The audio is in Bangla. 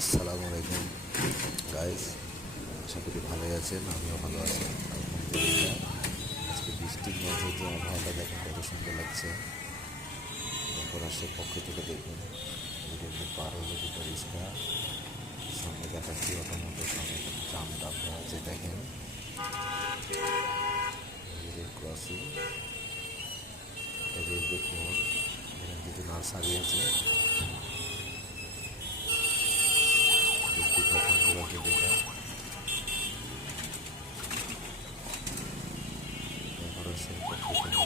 আসসালামু আলাইকুম গাইস, আশা করি ভালোই আছেন। আমিও ভালো আছি আলহামদুলিল্লাহ। আজকে বৃষ্টির মধ্যে যে আবহাওয়াটা দেখেন কত সুন্দর লাগছে। যুক্তরাষ্ট্রের পক্ষ থেকে দেখুন এদিকে পার হলো দুটো রিক্সা, সামনে দেখাচ্ছি অটোমোটো, সামনে জামটা আপনারা যে দেখেন রেল ক্রসিং, এটা রেলগেট মোড়। এখানে দুটো নার্সারি আছে, বিদ্যুৎ রক্ষণ বিভাগের যেটা কর্পোরেশন পক্ষ থেকে